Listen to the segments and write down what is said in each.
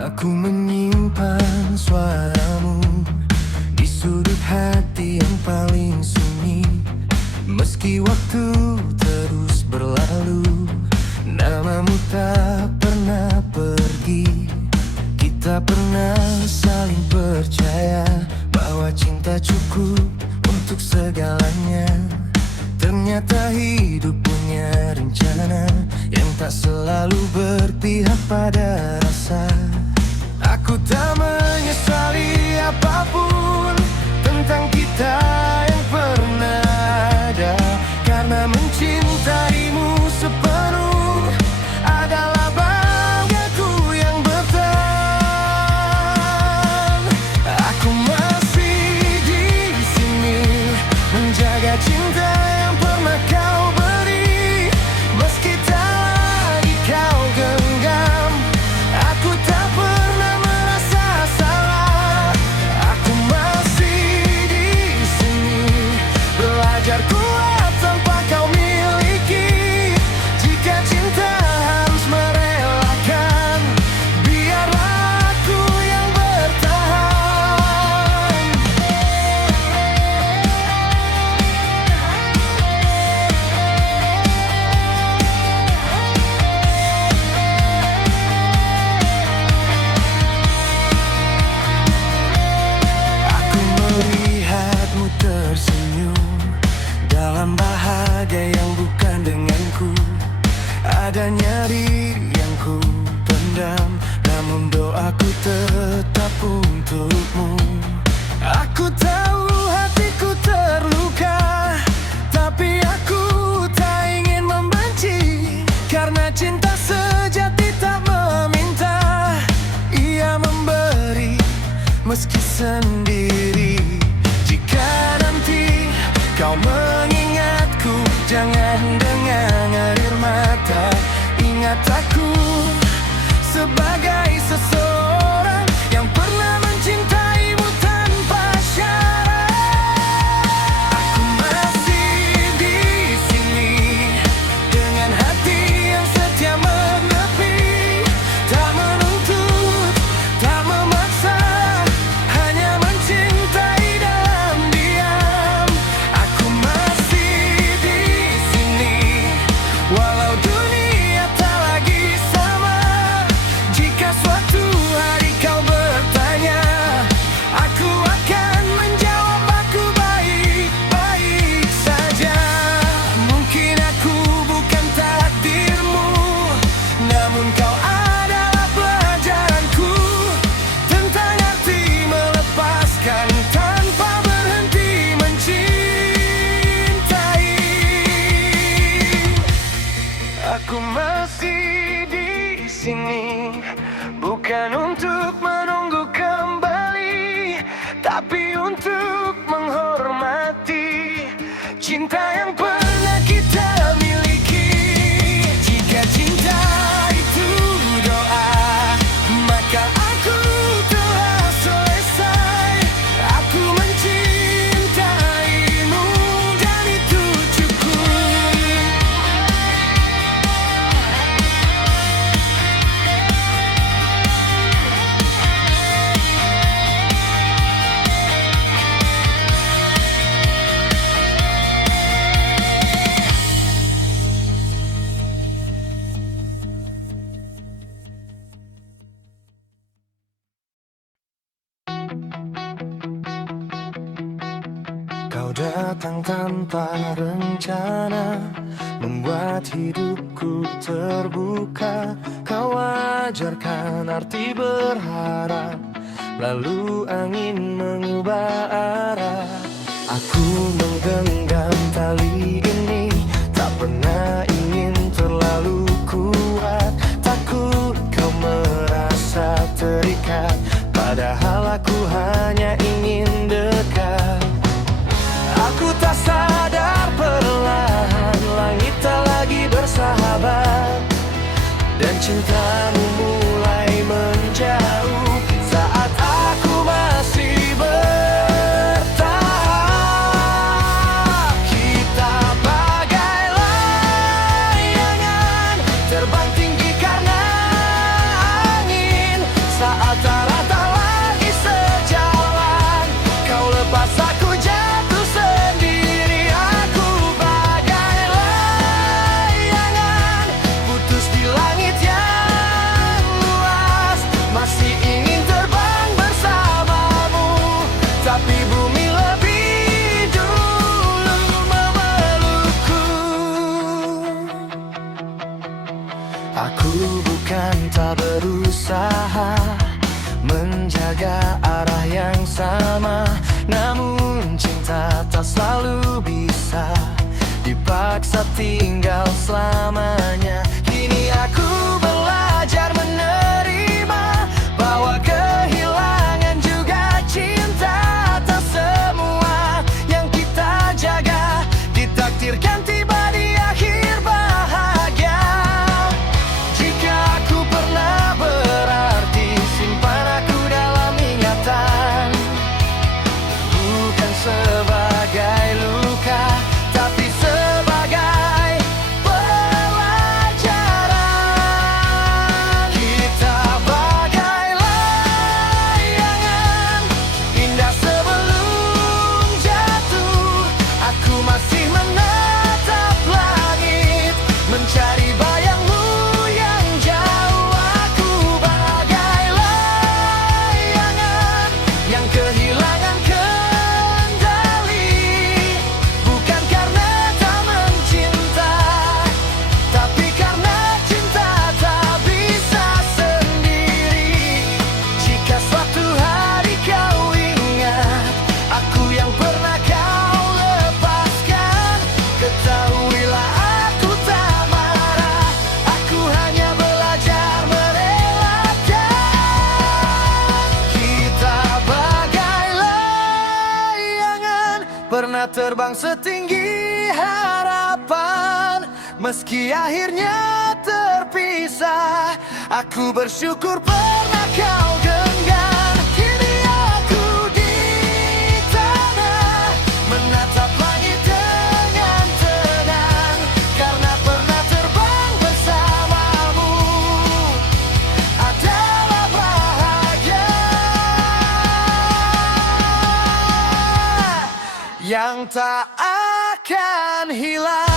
Aku menyimpan suaramu di sudut hati yang paling sunyi. Meski waktu terus berlalu, namamu tak pernah pergi. Kita pernah saling percaya bahwa cinta cukup untuk segalanya. Ternyata hidup punya rencana yang tak selalu berpihak pada rasa. Aku tak menyesali apapun tentang kita yang pernah ada, karena mencintaimu sepenuh adalah bahagiaku yang bertahan. Aku masih di sini menjaga cinta yang pernah kau beri. Meski tak lagi kau genggam, aku tak pernah merasa salah. Aku masih di sini belajar kuat tanpa kau miliki. Jika cinta harus merelakan, biarlah aku yang bertahan. Aku melihatmu tersenyum dalam bahagia yang bukan denganku. Ada nyeri yang ku pendam, namun doaku tetap untukmu. Aku tahu hatiku terluka, tapi aku tak ingin membenci. Karena cinta sejati tak meminta, ia memberi meski sendiri. Jika nanti kau mengingatku, jangan dengan air mata. Ingat aku sebagai seseorang yang pernah mencintaimu tanpa syarat. Aku masih di sini dengan hati yang setia menepi, tak menuntut, tak memaksa, hanya mencintai dalam diam. Aku masih di sini walau dunia tak lagi sama. Jika suatu hari kau bertanya, aku akan menjawab aku baik-baik saja. Mungkin aku bukan takdirmu, namun kau adalah pelajaranku tentang arti melepaskan tanpa berhenti mencintai. Aku masih di sini bukan untuk menunggu kembali, tapi untuk menghormati cinta yang pernah kita miliki. Jika cinta itu doa, maka aku telah selesai. Aku mencintaimu dan itu cukup. Kau datang tanpa rencana, membuat hidupku terbuka. Kau ajarkan arti berharap, lalu angin mengubah arah. Aku menggenggam tali ini, tak pernah ingin terlalu kuat. Takut kau merasa terikat, padahal aku hanya ingin dekat. Aku tak sadar perlahan langit tak lagi bersahabat, dan cintamu mulai menjauh saat aku masih bertahan. Kita bagai layangan terbang tinggi karena angin. Saat berusaha menjaga arah yang sama, namun cinta tak selalu bisa dipaksa tinggal selamanya. Kini aku belajar menerima bahwa kehilangan juga cinta. Tak semua yang kita jaga ditakdirkan tiba di akhir bahagia. Jika aku pernah berarti, simpan aku dalam ingatan, bukan sebagai luka, tapi sebagai pelajaran. Kita bagai layangan indah sebelum jatuh. Aku masih menatap langit, mencari bayangmu yang jauh. Aku bagai layangan yang kehilangan kendali, bukan karena tak mencinta, tapi karena cinta tak bisa sendiri. Jika suatu hari kau ingat aku yang pernah kau lepaskan, ketahuilah aku tak marah, aku hanya belajar merelakan. Kita bagai layangan pernah terbang setinggi harapan, meski akhirnya terpisah. Aku bersyukur pernah kau genggam. Kini aku di tanah, menatap langit dengan tenang, karena pernah terbang bersamamu adalah bahagia yang tak akan hilang.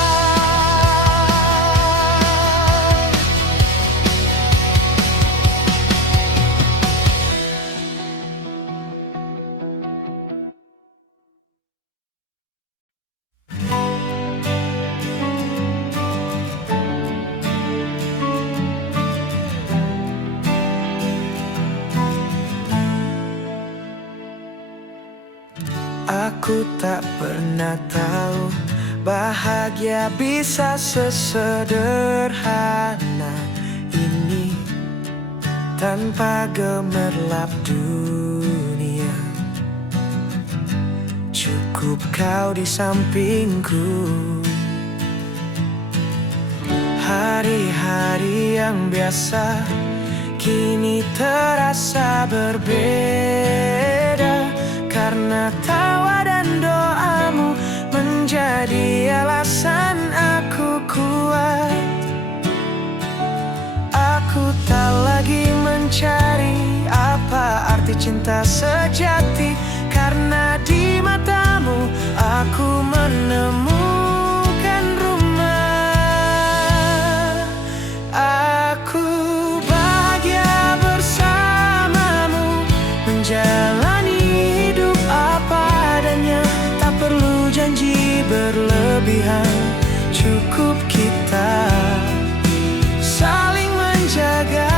Aku tak pernah tahu bahagia bisa sesederhana ini, tanpa gemerlap dunia. Cukup kau di sampingku. Hari-hari yang biasa kini terasa berbeda, karena tawa dan doamu menjadi alasan aku kuat. Aku tak lagi mencari apa arti cinta sejati, karena di matamu aku menemukan rumah. Aku bahagia bersamamu, menjalani hidup apa adanya, tak perlu janji berlebihan. Cukup kita saling menjaga.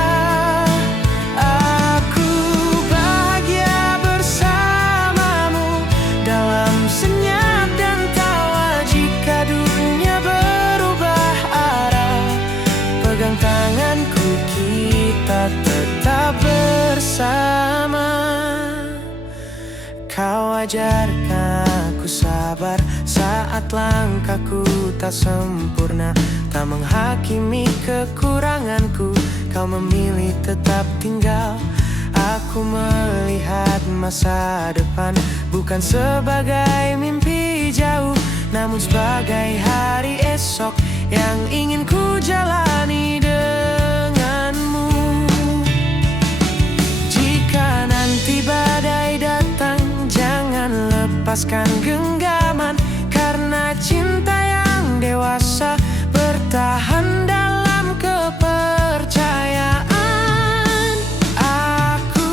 Aku bahagia bersamamu dalam senyap dan tawa. Jika dunia berubah arah, pegang tanganku, kita tetap bersama. Kau ajarkan aku sabar saat langkahku tak sempurna, tak menghakimi kekuranganku. Kau memilih tetap tinggal. Aku melihat masa depan bukan sebagai mimpi jauh, namun sebagai hari esok yang ingin ku jalani denganmu. Jika nanti badai datang, jangan lepaskan genggaman, karena cinta yang dewasa bertahan dalam kepercayaan. Aku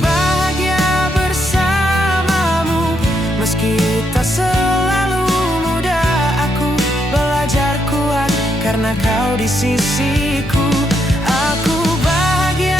bahagia bersamamu, meski tak selalu mudah. Aku belajar kuat karena kau di sisiku. Aku bahagia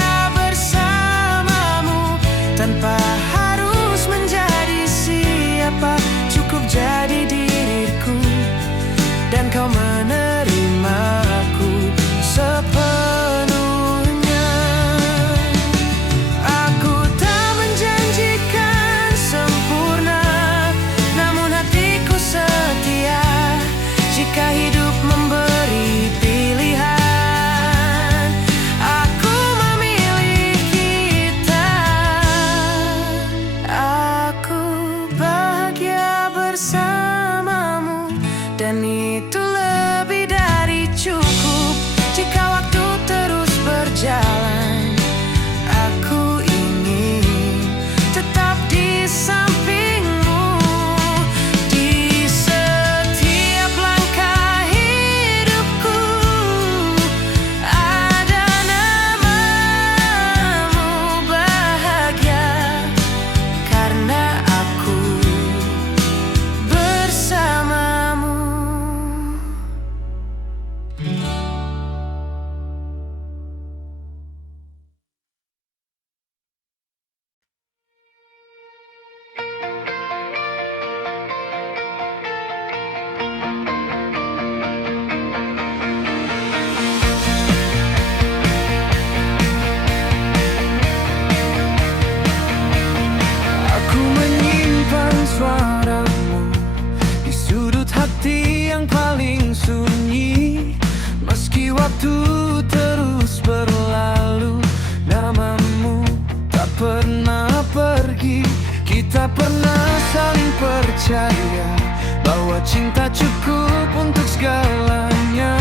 bahwa cinta cukup untuk segalanya.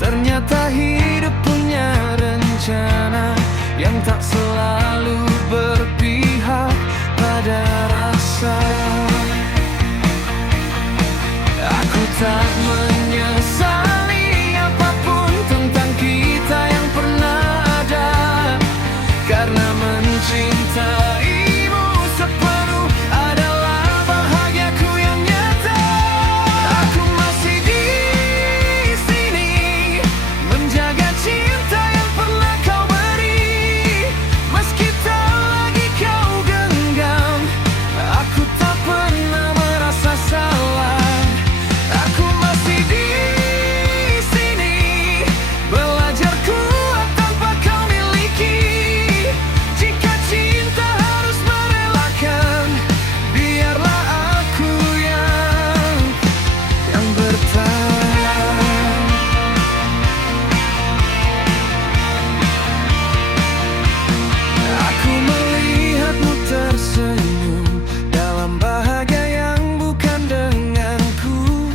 Ternyata hidup punya rencana yang tak selalu berpihak pada rasa. Aku tak menyesali apapun tentang kita yang pernah ada, karena mencintaimu sepenuh adalah bahagiaku yang nyata. Aku masih di sini menjaga cinta yang pernah kau beri, meski tak lagi kau genggam. Aku tak pernah merasa salah. Aku masih di sini belajar kuat tanpa kau miliki. Jika cinta harus merelakan, biarlah aku yang bertahan. Aku melihatmu tersenyum dalam bahagia yang bukan denganku.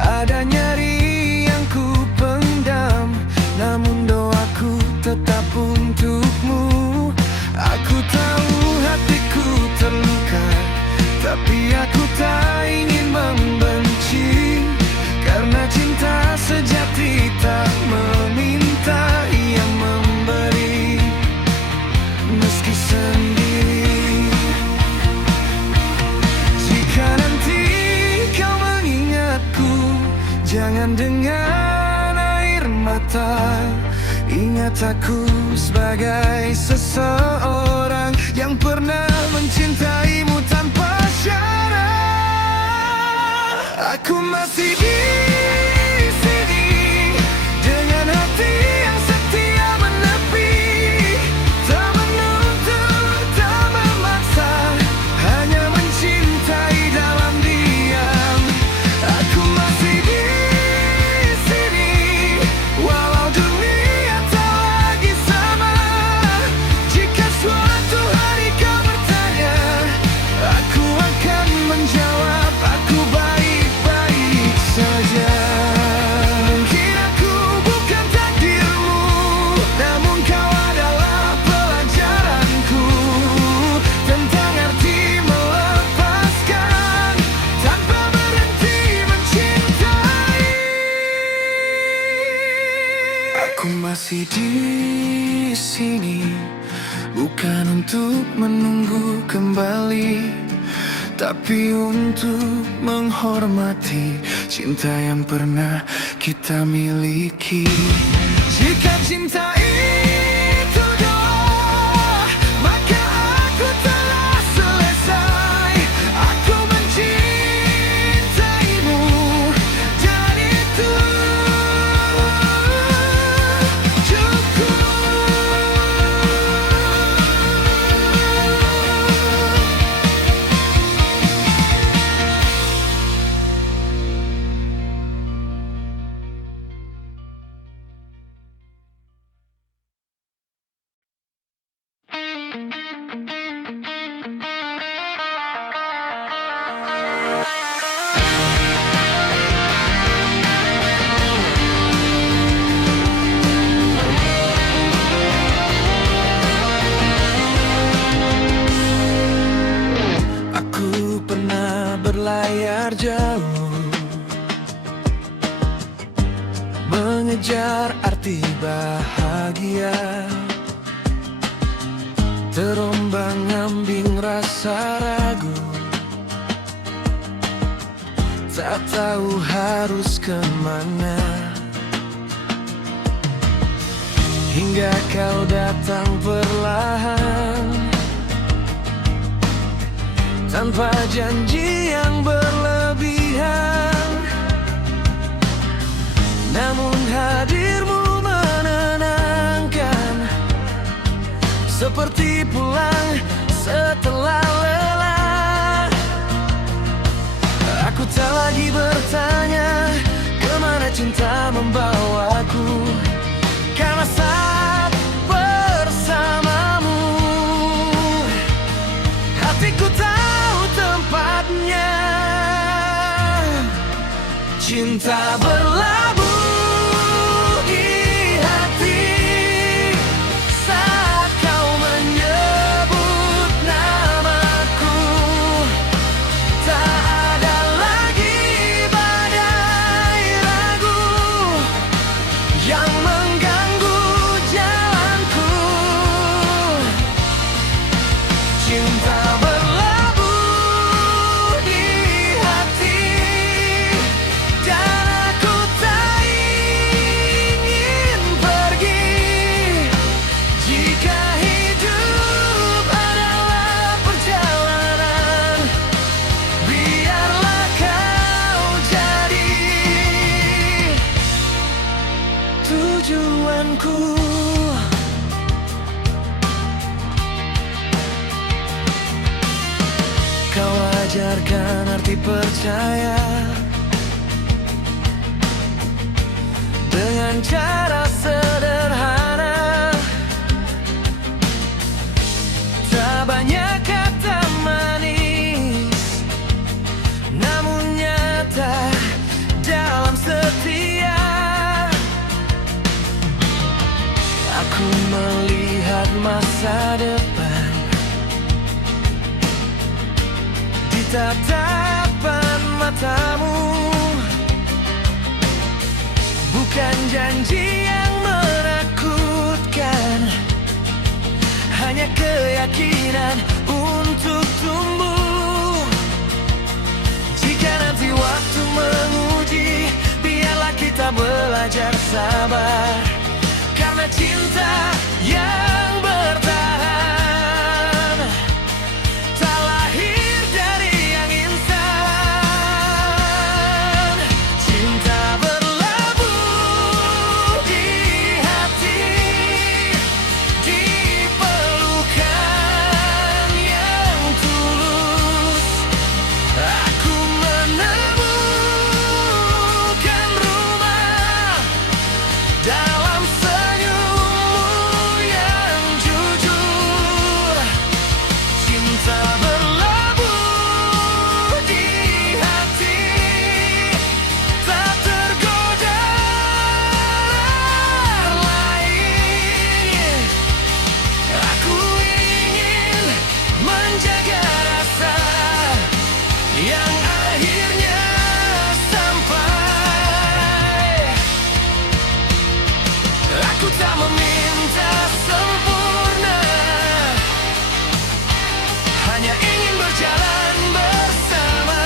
Ada nyari yang ku pendam, namun doaku tetap untukmu. Aku tahu hatiku terluka, tapi aku tak ingin membenci, karena cinta sejati tak meminta, ia memberi meski sendiri. Jika nanti kau mengingatku, jangan dengan air mata. Ingat aku sebagai seseorang yang pernah mencintaimu tanpa syarat. Aku masih di sini dengan hati yang setia menepi, tak menuntut, tak memaksa, hanya mencintai dalam diam. Aku masih di sini walau dunia tak lagi sama. Jika suatu hari kau bertanya, aku akan menjawab, aku baik-baik saja. Mungkin aku bukan takdirmu, namun kau adalah pelajaranku tentang arti melepaskan tanpa berhenti mencintai. Aku masih di sini bukan untuk menunggu kembali, tapi untuk menghormati cinta yang pernah kita miliki. Jika cinta itu doa, maka aku telah selesai. Aku mencintaimu dan itu cukup. Aku pernah berlayar jauh, mengejar arti bahagia, terombang-ambing rasa ragu, tak tahu harus kemana. Hingga kau datang perlahan, tanpa janji yang berlebihan. Namun hadirmu menenangkan, seperti pulang setelah lelah. Aku tak lagi bertanya kemana cinta membawaku, karena saat bersamamu hatiku tahu tempatnya. Cinta berlabuh di hati saat kau menyebut namaku. Tak ada lagi badai ragu yang mengganggu jalanku. Cinta berlabuh di hati dan aku tak ingin pergi. Jika hidup adalah perjalanan, biarlah kau jadi tujuanku. Kau ajarkan arti percaya dengan cara sederhana. Tak banyak kata manis, namun nyata dalam setia. Aku melihat masa depan di tatapan matamu. Bukan janji yang menakutkan, hanya keyakinan untuk tumbuh. Jika nanti waktu menguji, biarlah kita belajar sabar, karena cinta yang bertahan tak lahir dari yang instan. Cinta berlabuh di hati, di pelukan yang tulus. Aku menemukan rumah dalam senyummu yang jujur. Cinta berlabuh di hati, tak tergoda lain. Aku ingin menjaga rasa yang akhirnya sampai. Aku tak meminta sempurna, hanya ingin berjalan bersama.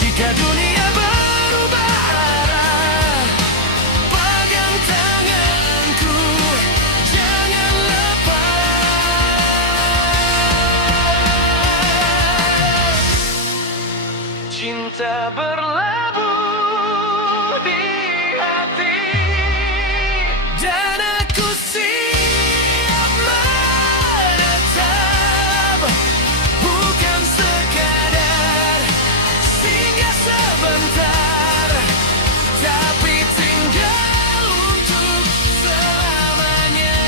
Jika dunia berubah arah, pegang tanganku, jangan lepas. Cinta berlabuh di hati dan aku siap menetap. Bukan sekadar singgah sebentar, tapi tinggal untuk selamanya.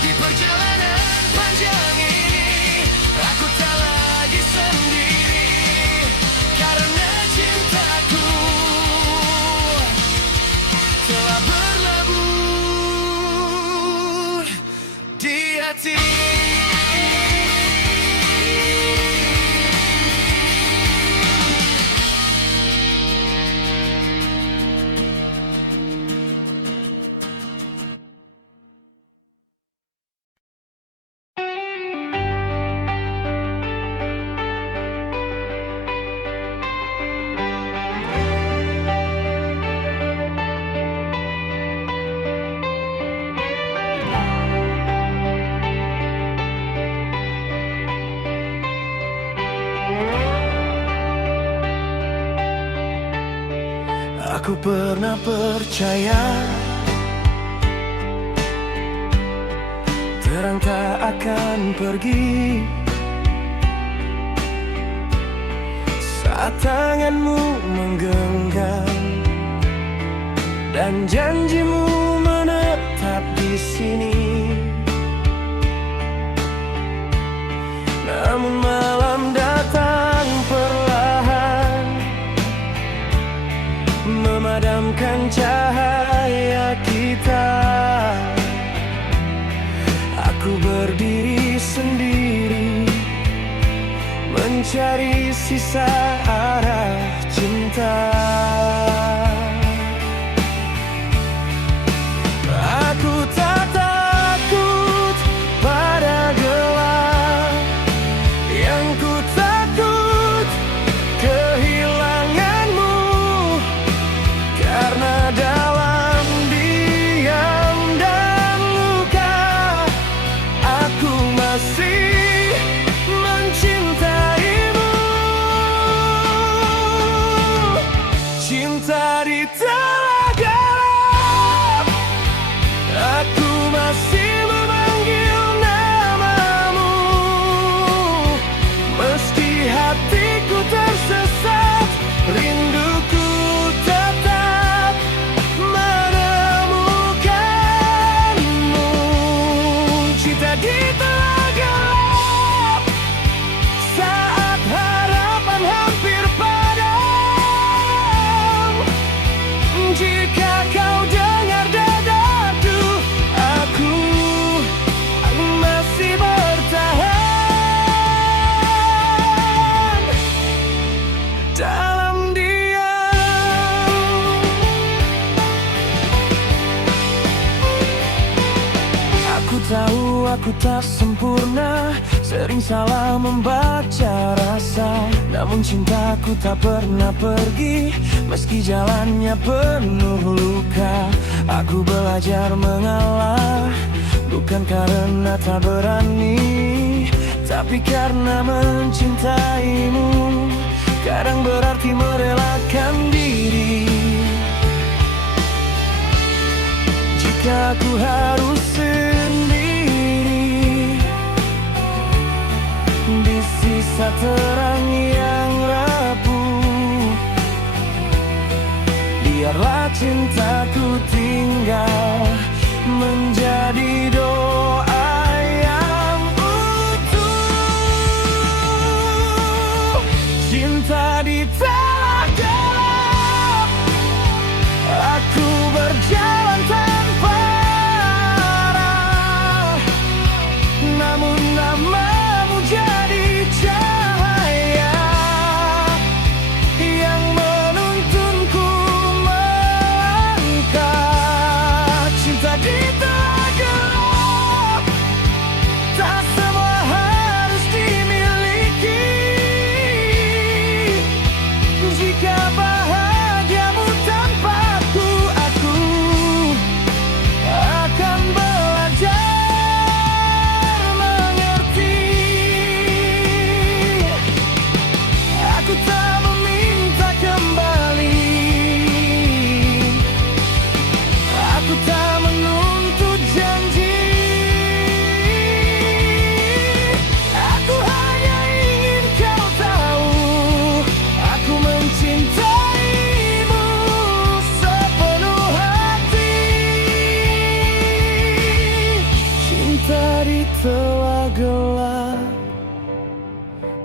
Di perjalanan panjang ini, aku tak lagi sendiri, karena cintaku telah berlabuh di hati. Aku pernah percaya terang tak akan pergi saat tanganmu menggenggam dan janjimu menetap di sini. memadamkan cahaya kita. Aku berdiri sendiri, mencari sisa arah cinta. Aku tak takut pada gelap, yang ku takut kehilanganmu. Karena dalam diam dan luka, aku masih mencintaimu. Cinta di tengah gelap, aku masih memanggil namamu. Meski hatiku tersesat, rinduku tetap menemukanmu. Cinta di tengah gelap, saat harapan hampir padam. Jika kau dengar dadaku, aku masih bertahan dalam diam. Aku tahu aku tak sempurna, sering salah membaca rasa. Namun cintaku tak pernah pergi, meski jalannya penuh luka. Aku belajar mengalah, bukan karena tak berani, tapi karena mencintaimu kadang berarti merelakan diri. Jika aku harus sendiri di sisa terang yang rapuh, biarlah cintaku tinggal menjadi doa yang utuh. Cinta di tengah gelap, aku berjalan tanpa arah. Namun namamu jadi cahaya yang menuntunku melangkah. Cinta di tengah gelap, tak semua harus dimiliki. Jika bahagiamu tanpaku, aku akan belajar mengerti. Aku tak meminta kembali, aku tak menuntut janji. Aku hanya ingin kau tahu, aku mencintaimu sepenuh hati. Cinta di telah gelap,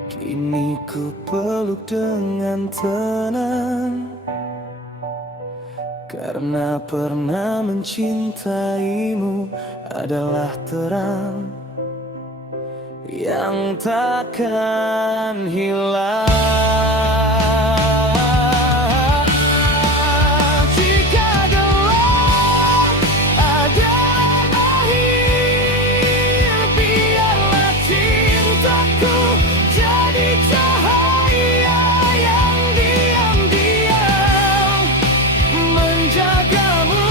kini ku peluk dengan tenang. Karena pernah mencintaimu adalah terang yang takkan hilang. Jika gelap adalah akhir, biarlah cintaku jadi cahaya yang diam-diam menjagamu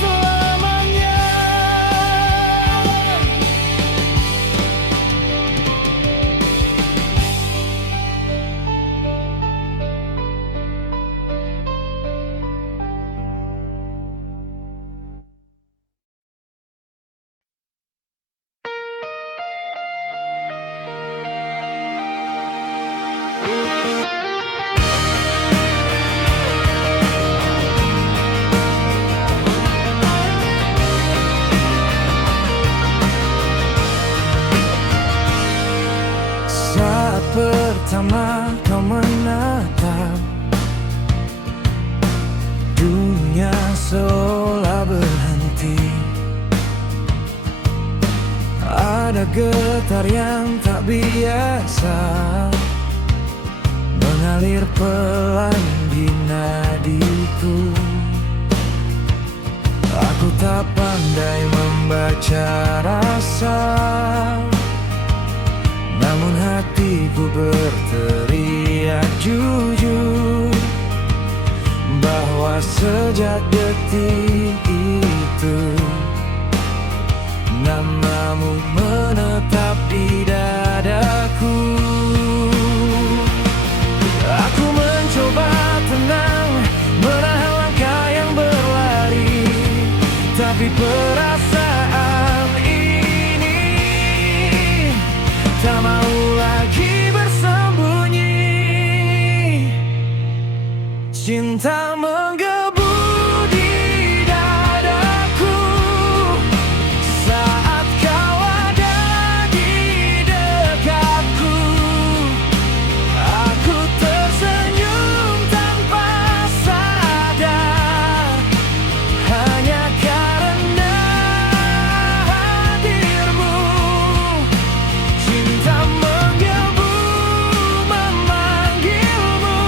selamanya. seolah berhenti. Ada getar yang tak biasa mengalir pelan di nadiku. Aku tak pandai membaca rasa, namun hatiku berteriak jujur bahwa sejak detik itu namamu menetap di dadaku. Aku mencoba tenang, menahan langkah yang berlari, tapi perasaan ini tak mau lagi bersembunyi. Cinta menggebu di dadaku saat kau ada di dekatku. Aku tersenyum tanpa sadar, hanya karena hadirmu. Cinta menggebu memanggilmu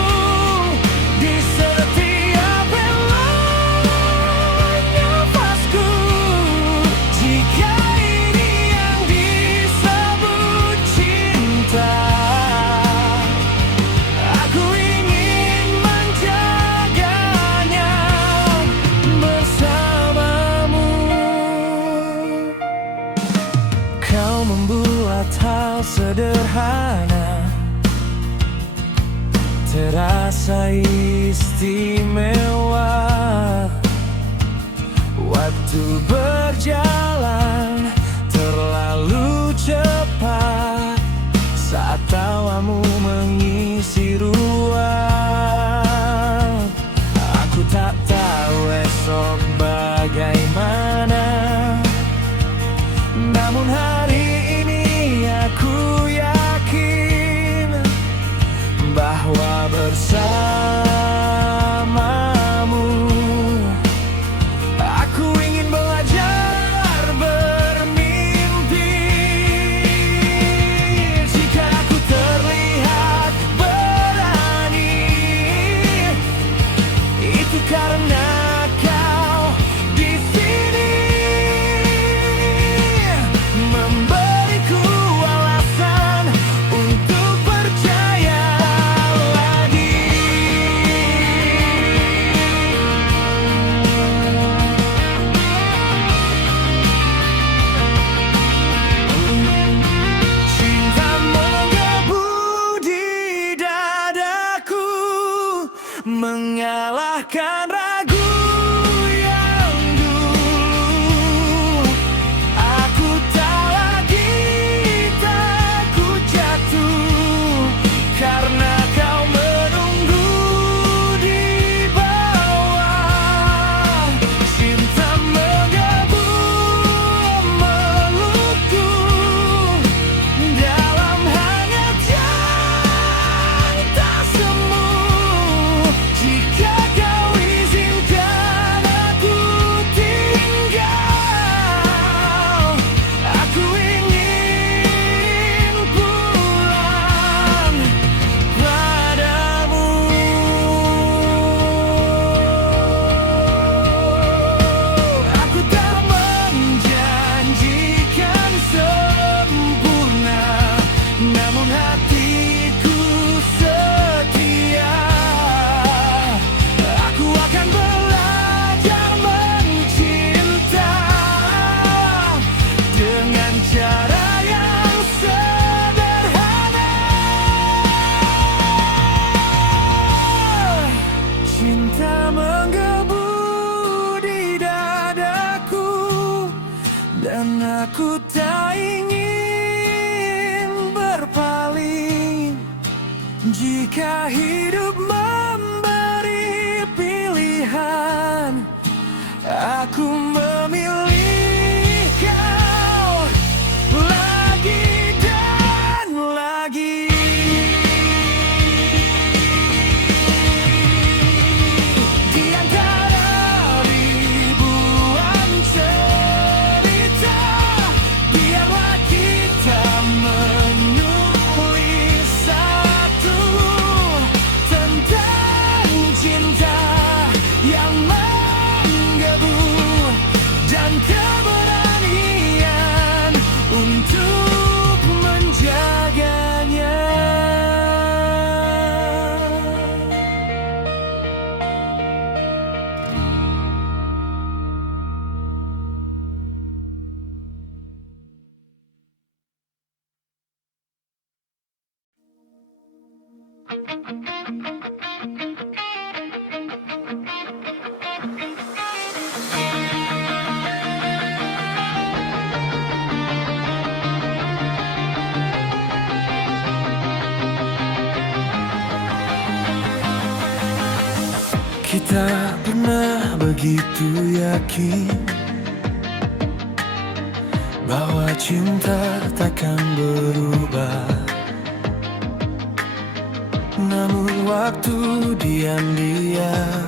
di setiap helai nafasku. Jika ini yang disebut cinta, aku ingin menjaganya bersamamu. Kau membuat hal sederhana terasa istimewa. Waktu berjalan terlalu cepat saat tawamu mengisi ruang. Aku tak tahu esok bagaimana, namun hari ini aku yakin bahwa bersamamu aku ingin belajar bermimpi. Jika aku terlihat berani, itu karena kau di sini memberiku alasan untuk percaya lagi. Cinta menggebu di dadaku, mengalahkan ragu yang dulu. Aku tak lagi takut jatuh karena kau menunggu di bawah. Cinta menggebu melukku dalam hangatnya tak semu. Jika kau izinkan cinta yang menggebu dan keberanian untuk menjaganya. Kita pernah begitu yakin bahwa cinta takkan berubah. Namun waktu diam-diam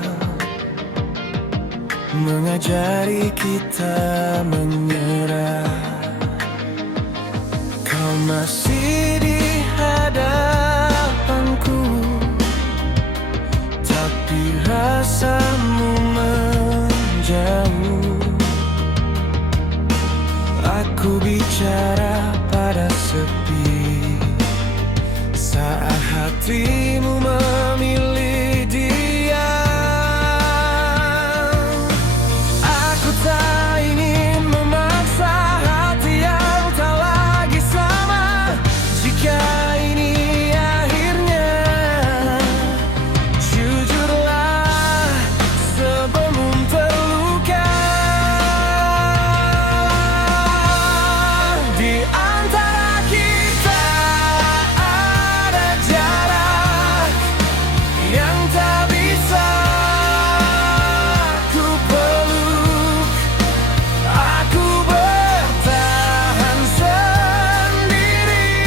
mengajari kita menyerah. Kau masih di hadapanku, tapi rasamu menjauh. Aku bicara pada sepi saat hatimu memilih dia. Aku tak ingin memaksa hati yang tak lagi sama. Jika ini akhirnya, jujurlah sebelum terluka. Di antara kita ada jarak yang tak bisa ku peluk. Aku bertahan sendiri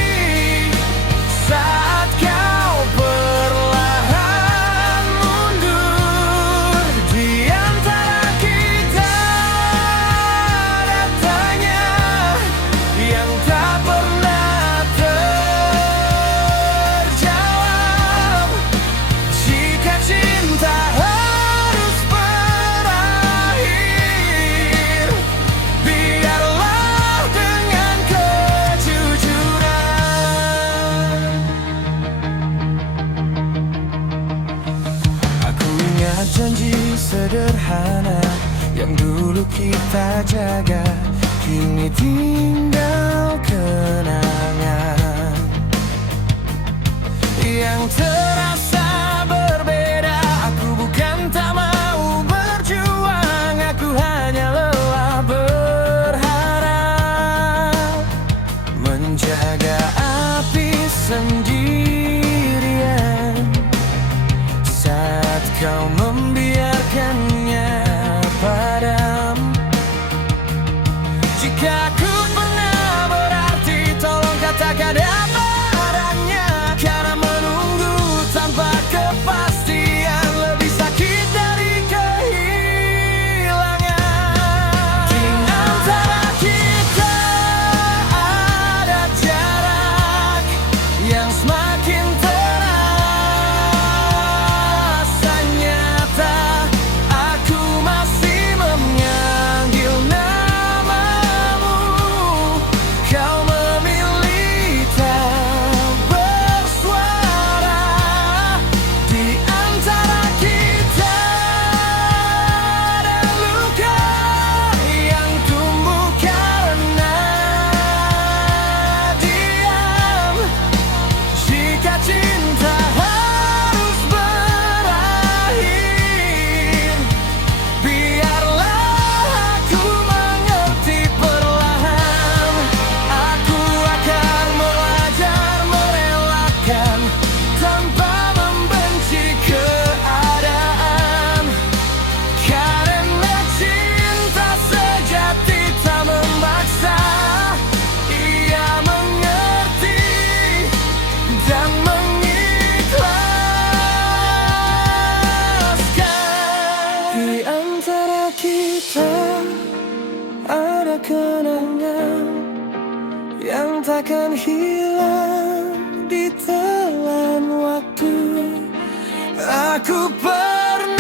saat kau perlahan mundur. Di antara kita ada tanya yang tak pernah terjawab. Jika cinta harus berakhir, biarlah dengan kejujuran. Aku ingat janji sederhana yang dulu kita jaga, kini tinggal kenangan yang terasa berbeda. Aku bukan tak mau berjuang, aku hanya lelah berharap menjaga api sendirian saat kau membiarkannya padam. Jika aku pernah berarti, tolong katakan apa adanya. Karena menunggu tanpa kepastian lebih sakit dari kehilangan. Di antara kita ada jarak yang semakin terasa nyata. Aku masih memanggil namamu, kau memilih tak bersuara. Di antara kita ada luka yang tumbuh karena diam. Jika cinta harus berakhir, biarlah aku mengerti perlahan. Aku akan belajar merelakan tanpa membenci keadaan. Karena cinta sejati tak memaksa, ia mengerti dan mengikhlaskan. Di antara kita ada kenangan yang takkan hilang ditelan waktu. Aku pernah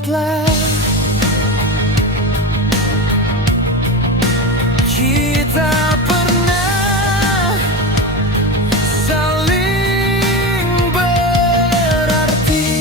ingatlah, kita pernah saling berarti.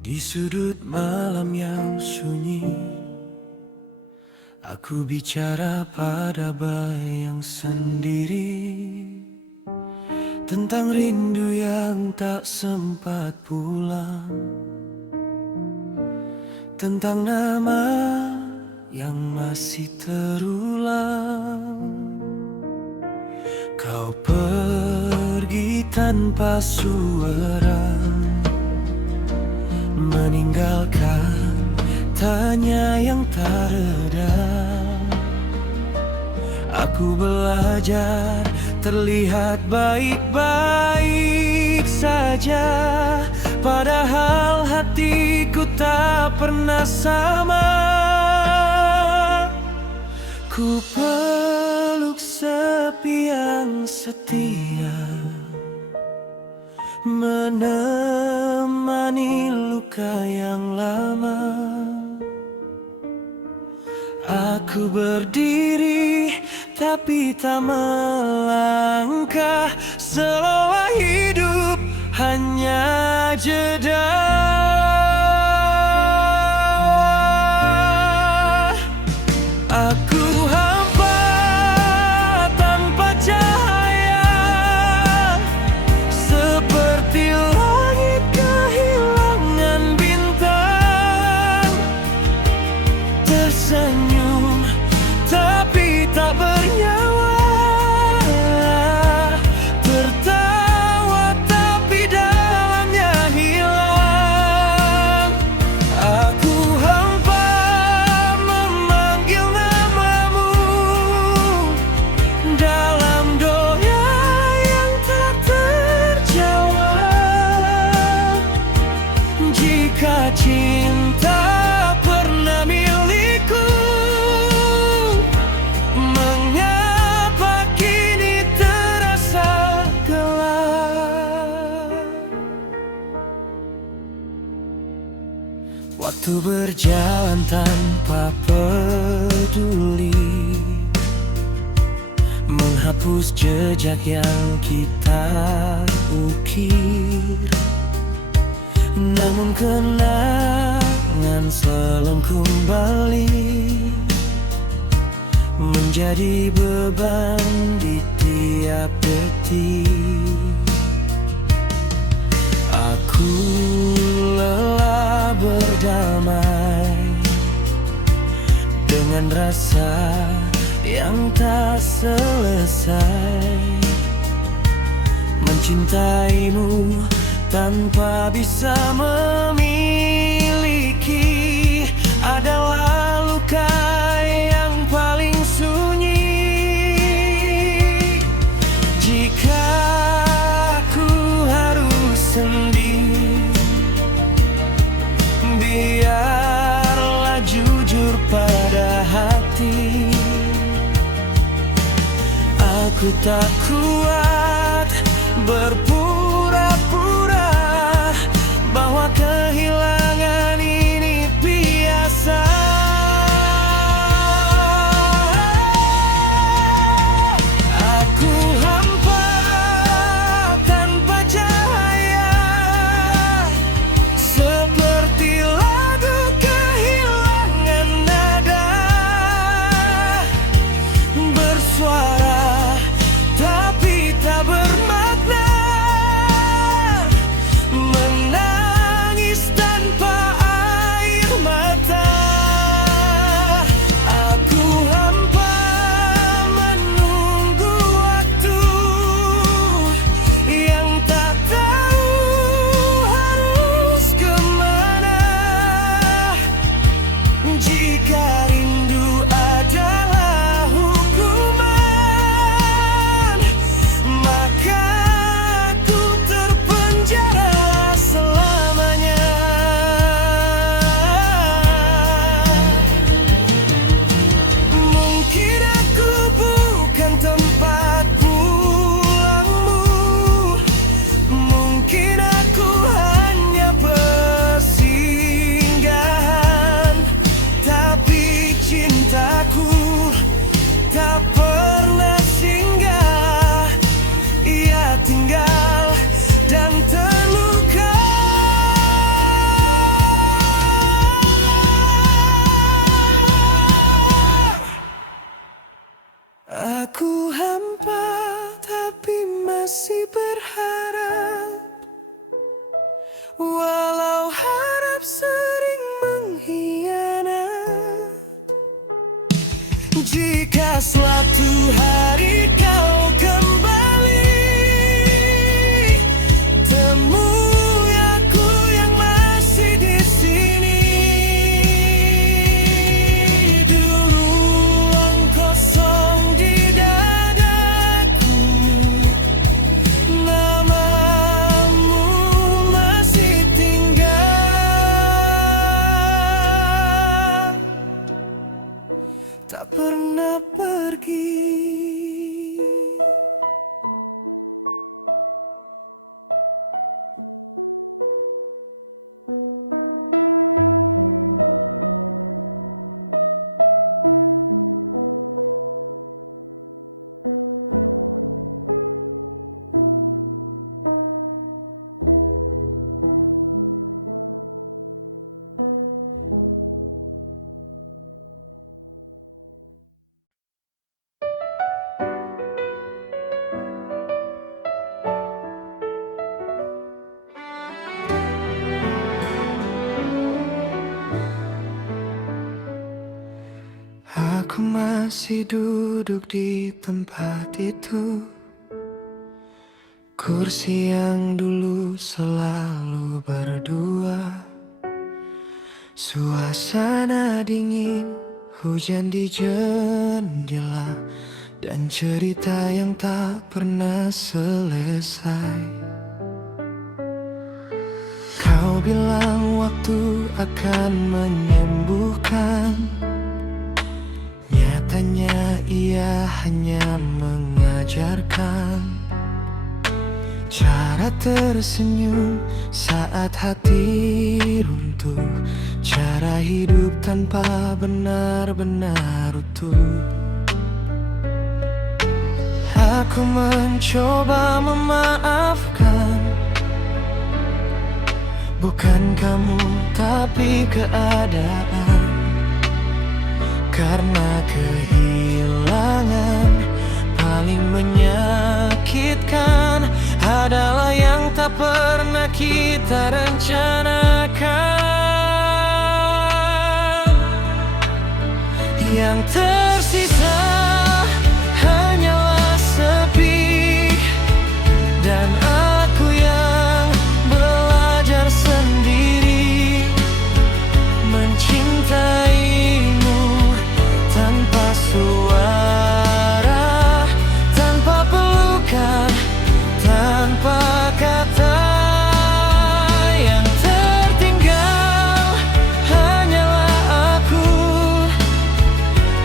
Di sudut malam yang sunyi, aku bicara pada bayang sendiri tentang rindu yang tak sempat pulang, tentang nama yang masih terulang. Kau pergi tanpa suara, meninggalkan tanya yang tak reda. Aku belajar terlihat baik-baik saja, padahal hatiku tak pernah sama. Ku peluk sepi yang setia, menemani luka yang lama. Aku berdiri tapi tak melangkah, seolah hidup hanya jeda. Aku hampa tanpa cahaya, seperti langit kehilangan bintang. Tersenyum tapi tak bernyawa, tertawa tapi dalamnya hilang. Aku hampa memanggil namamu dalam doa yang tak terjawab. Jika cinta pernah milikku, mengapa kini terasa gelap? Waktu berjalan tanpa peduli, menghapus jejak yang kita ukir. Namun kenangan selalu kembali, menjadi beban di tiap detik. Aku lelah berdamai dengan rasa yang tak selesai. Mencintaimu tanpa bisa memiliki adalah luka yang paling sunyi. Jika aku harus sendiri, biarlah jujur pada hati. Aku tak kuat berpura-pura bahwa kehilangan ini biasa. Aku hampa tanpa cahaya, seperti lagu kehilangan nada, bersuara tapi tak bermakna. masih duduk di tempat itu, kursi yang dulu selalu berdua. Suasana dingin, hujan di jendela, dan cerita yang tak pernah selesai. Kau bilang waktu akan menyembuhkan, nyatanya ia hanya mengajarkan cara tersenyum saat hati runtuh, cara hidup tanpa benar-benar utuh. Aku mencoba memaafkan, bukan kamu tapi keadaan. Karena kehilangan paling menyakitkan adalah yang tak pernah kita rencanakan. Yang tersisa hanyalah sepi, dan aku yang belajar sendiri mencintaimu tanpa suara, tanpa pelukan, tanpa kata. Yang tertinggal hanyalah aku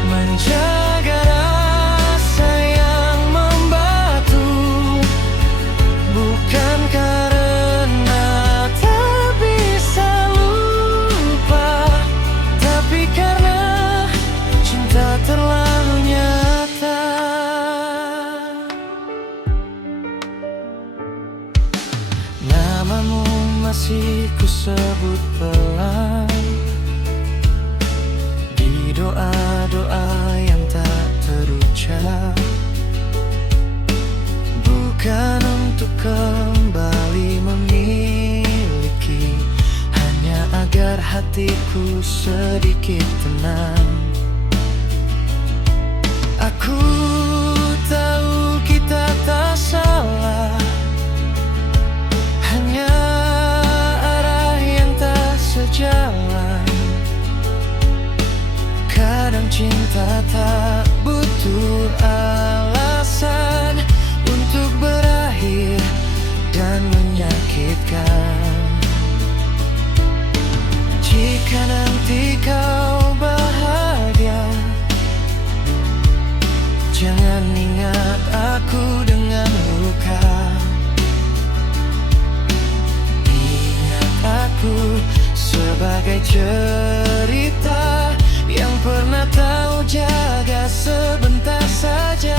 menjaga rasa yang membatu, bukan karena tak bisa lupa, tapi karena cinta terlalu nyata. Namamu masih kusebut pelan di doa-doa yang tak terucap, bukan untuk kembali memiliki, hanya agar hatiku sedikit tenang. Aku tahu kita tak salah, hanya arah yang tak sejalan. Kadang cinta tak butuh alasan untuk berakhir dan menyakitkan. Jika nanti kau bahagia, jangan ingat aku dengan luka. Ingat aku sebagai cerita yang pernah tahu jaga sebentar saja.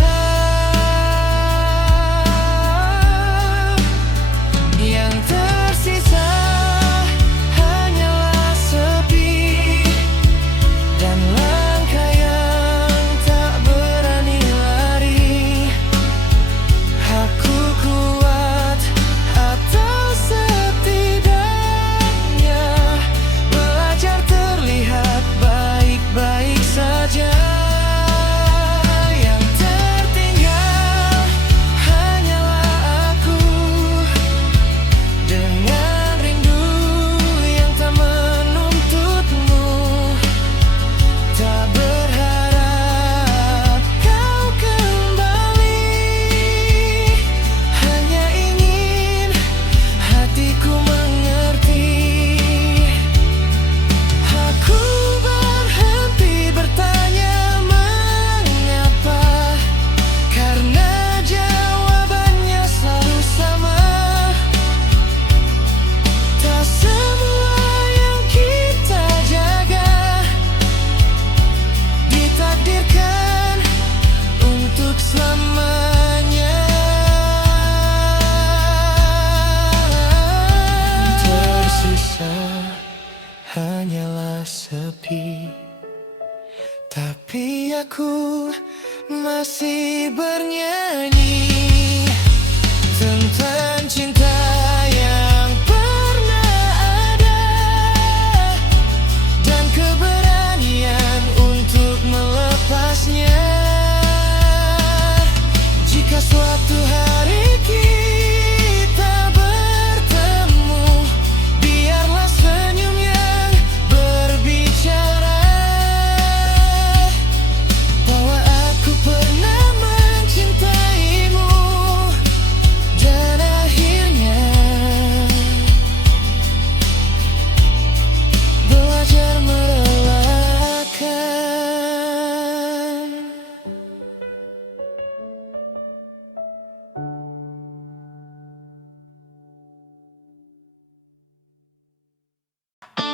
Yang tersisa hanyalah sepi, dan langkah yang tak berani lari. Aku kuat atau setidaknya belajar terlihat baik-baik saja. Yang tertinggal hanyalah aku dengan rindu yang tak menuntutmu, tak berharap kau kembali, hanya ingin hatiku mengerti. Aku berhenti bertanya mengapa, karena jawabannya selalu sama. Tak semua yang kita jaga ditakdirkan untuk selamanya. Tersisa hanyalah sepi, tapi aku masih bernyanyi tentang cinta yang pernah ada, dan keberanian untuk melepasnya.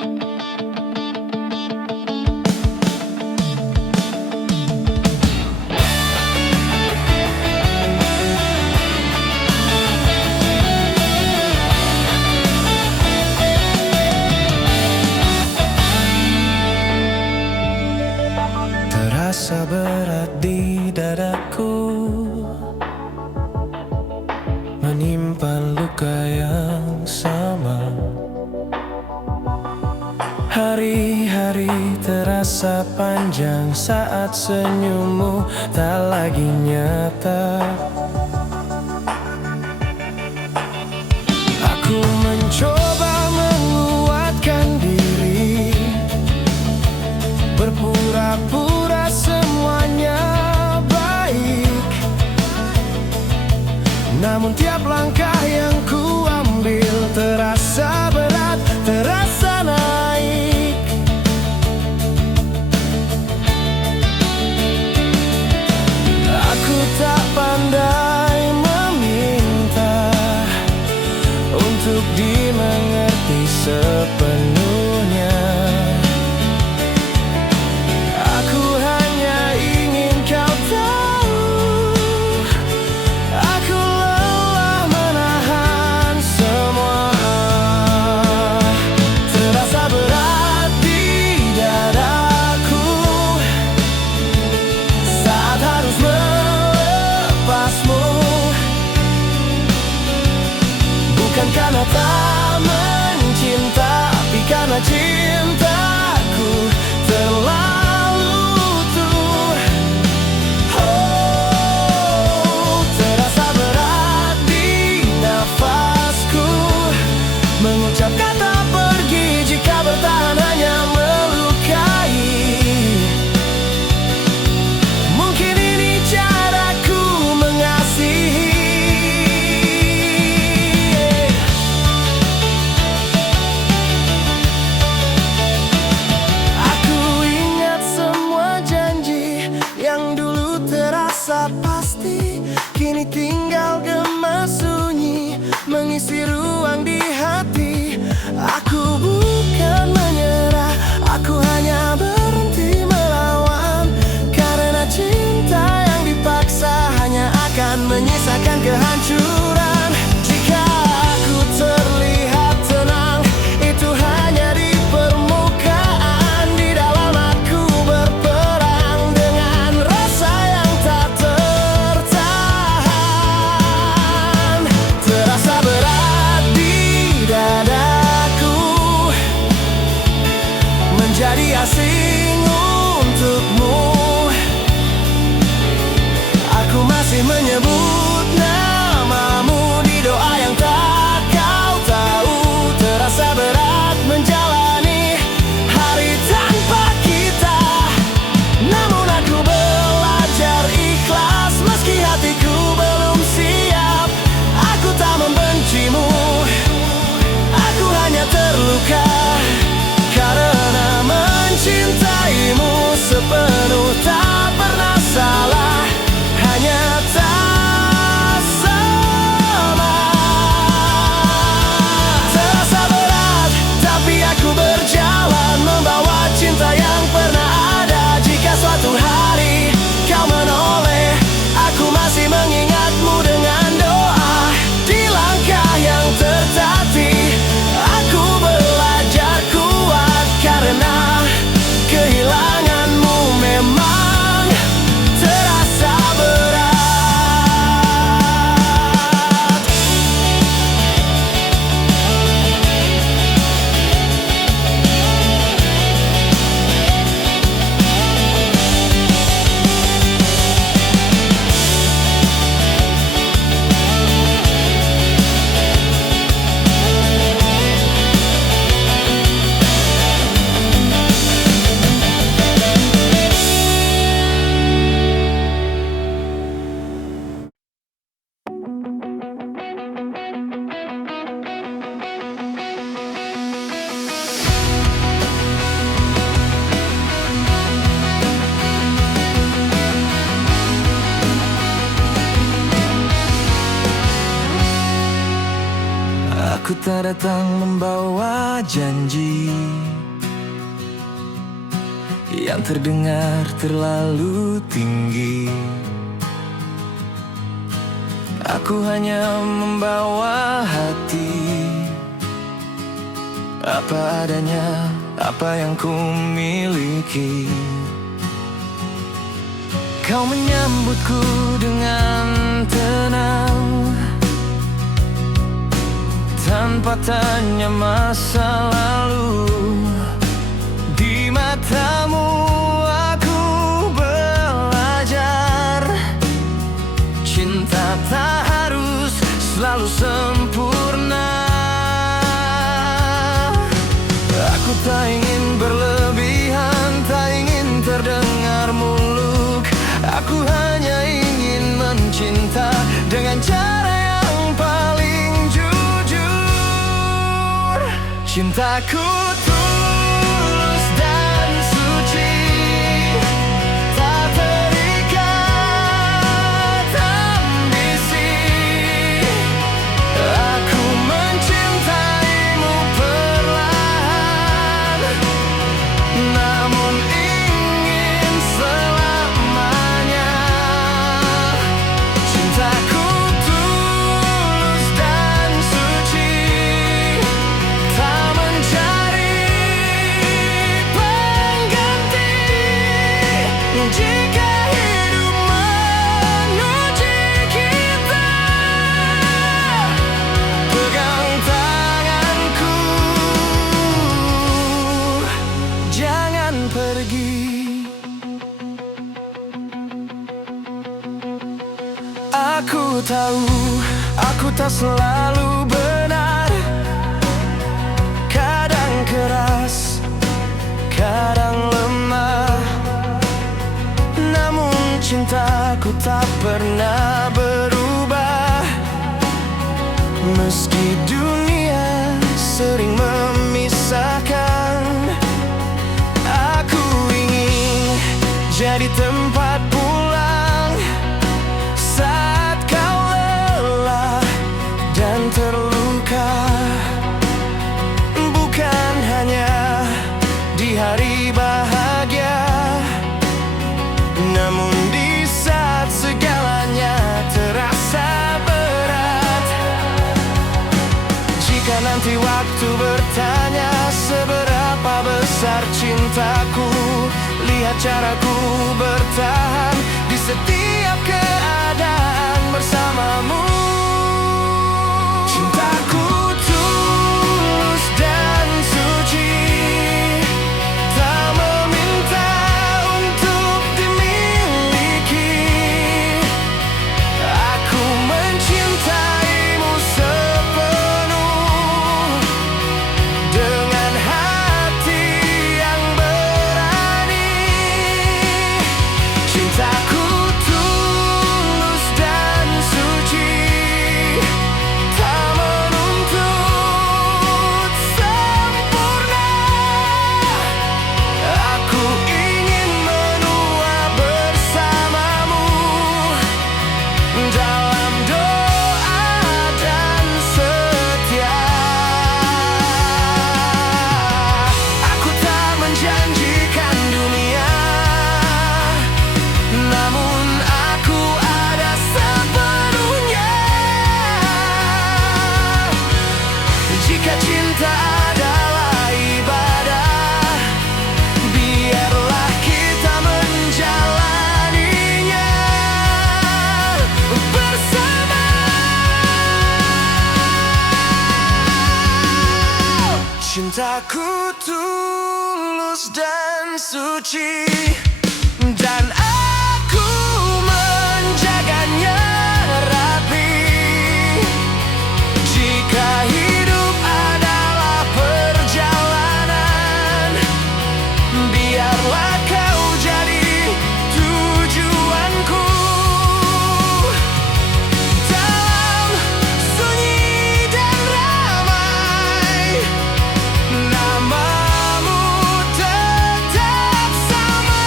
Terasa berat di dadaku, menyimpan luka yang sama. Hari-hari terasa panjang saat senyummu tak lagi nyata. Aku mencoba menguatkan diri, berpura-pura semuanya baik. Namun tiap langkah yang ku ambil terasa berat, terasa naik. Aku tak pandai meminta untuk dimengerti sepenuhnya. Aku hanya ingin kau tahu, aku lelah menahan semua. Terasa berat di dadaku saat harus melepasmu. Bukan karena tak mencinta, tapi karena cintaku terlalu utuh. Oh, terasa berat di nafasku mengucap kata pergi, jika bertahan hanya melukai. Mungkin ini caraku mengasihi. Pasti kini tinggal gema sunyi mengisi ruang di hati. Aku bukan menyerah, aku hanya berhenti melawan. Karena cinta yang dipaksa hanya akan menyisakan kehancuran. Jika aku terlihat tenang, itu hanya di permukaan. Di dalam aku berperang dengan rasa yang tak tertahan. Terasa berat Aku tak datang membawa janji yang terdengar terlalu tinggi. Aku hanya membawa hati, apa adanya, apa yang ku miliki. Kau menyambutku dengan tenang, tanpa tanya masa lalu. Di matamu aku belajar, cinta tak harus selalu sempurna. Aku tak ingin berlebihan, tak ingin terdengar muluk. Aku hanya ingin mencinta dengan cara yang paling jujur. Cintaku tulus dan suci, tak terikat ambisi. Aku mencintaimu perlahan, namun ingin selamanya. Cintaku tulus dan suci, tak mencari pengganti. Jika hidup menguji kita, pegang tanganku, jangan pergi. Aku tahu, aku tak selalu benar. Kadang keras, kadang lemah, namun cintaku tak pernah berubah. Meski dunia sering memisahkan, aku ingin jadi tempat pulang saat kau lelah dan terluka. Bukan hanya di hari bahagia, namun di saat segalanya terasa berat. Jika nanti waktu bertanya seberapa besar cintaku, lihat caraku bertahan di setiap keadaan bersamamu. Cintaku tulus dan suci, tak meminta untuk dimiliki. Aku mencintaimu sepenuh, dengan hati yang berani. Cintaku tulus dan suci, tak menuntut sempurna. Aku ingin menua bersamamu dalam doa dan setia. Aku tak menjanjikan dunia, namun aku ada sepenuhnya. Jika cinta adalah ibadah, biarlah kita menjalaninya bersama. Cintaku tulus dan suci, dan aku menjaganya rapi. Jika hidup adalah perjalanan, biarlah kau jadi tujuanku. Dalam sunyi dan ramai, namamu tetap sama.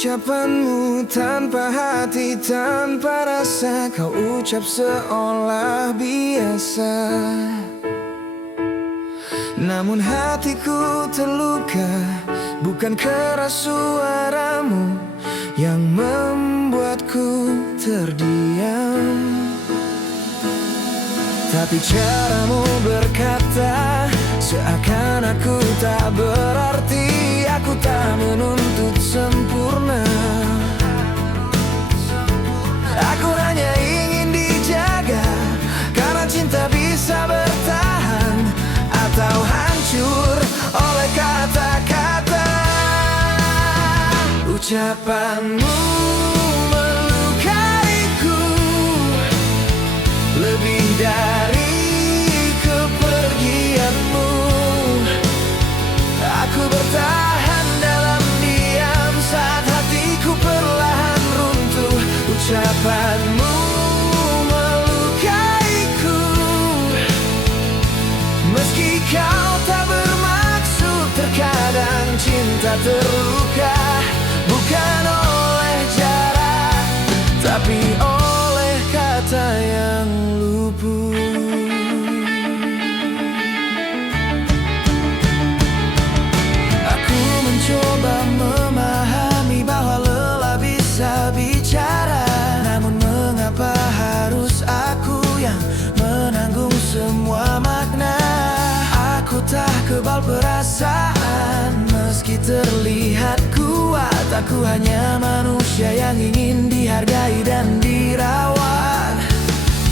Ucapanmu tanpa hati, tanpa rasa, kau ucap seolah biasa. Namun hatiku terluka, bukan keras suaramu yang membuatku terdiam, tapi caramu berkata seakan aku tak berarti. Aku tak menuntut sempurna, aku hanya ingin dijaga, karena cinta bisa bertahan atau hancur oleh kata-kata. Ucapanmu melukaiku lebih dari kepergianmu. Aku bertahan dalam diam saat hatiku perlahan runtuh. Ucapanmu melukaiku, meski kau tak bermaksud. Terkadang cinta terluka bukan oleh jarak, tapi oleh kata yang luput. Aku mencoba memahami bahwa lelah bisa bicara, namun mengapa harus aku yang menanggung semua makna? Aku tak kebal perasaan, meski terlihat kuat. Aku hanya manusia yang ingin dihargai dan dirawat.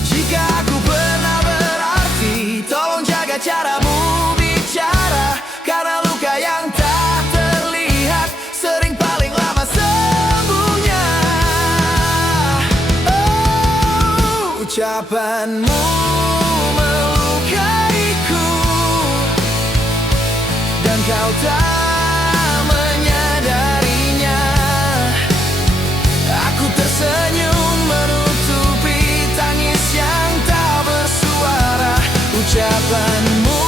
Jika aku pernah berarti, tolong jaga caramu bicara, karena luka yang tak terlihat sering paling lama sembuhnya. Oh, ucapanmu melukaiku, dan kau tak menyadarinya. Aku tersenyum menutupi tangis yang tak bersuara. Ucapanmu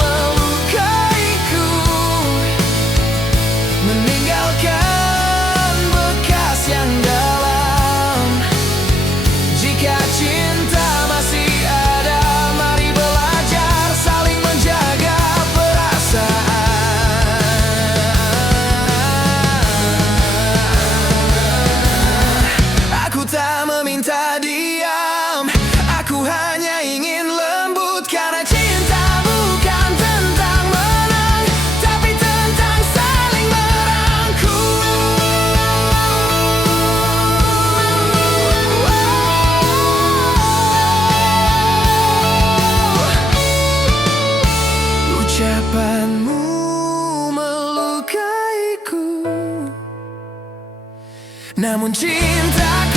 melukaiku, meninggalkan bekas yang dalam. Jika cinta masih ada, mari belajar saling menjaga perasaan. Aku tak meminta diam, aku hanya ingin lembut, karena cinta bukan tentang menang, tapi tentang saling merangkul. Ucapanmu melukaiku, namun cinta